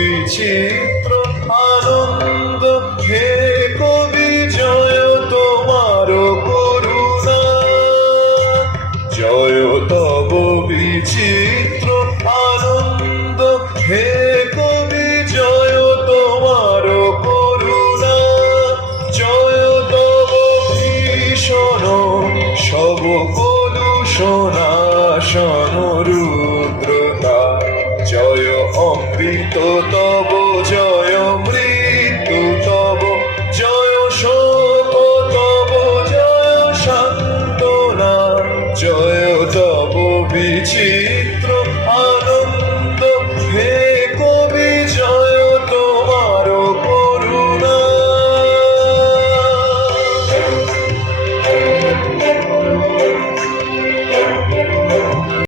বিচিত্র আনন্দ, হে কবি জয় তোমার করুণা। জয় তব বিচিত্র আনন্দ, হে কবি জয় তোমার করুণা। জয় তব ভীষণ সব কলুষনাশন রুদ্রতা। জয় অমৃত তব, জয় মৃত্যু তব, জয় শোক তব, জয় সান্ত্বনা। জয় তব বিচিত্র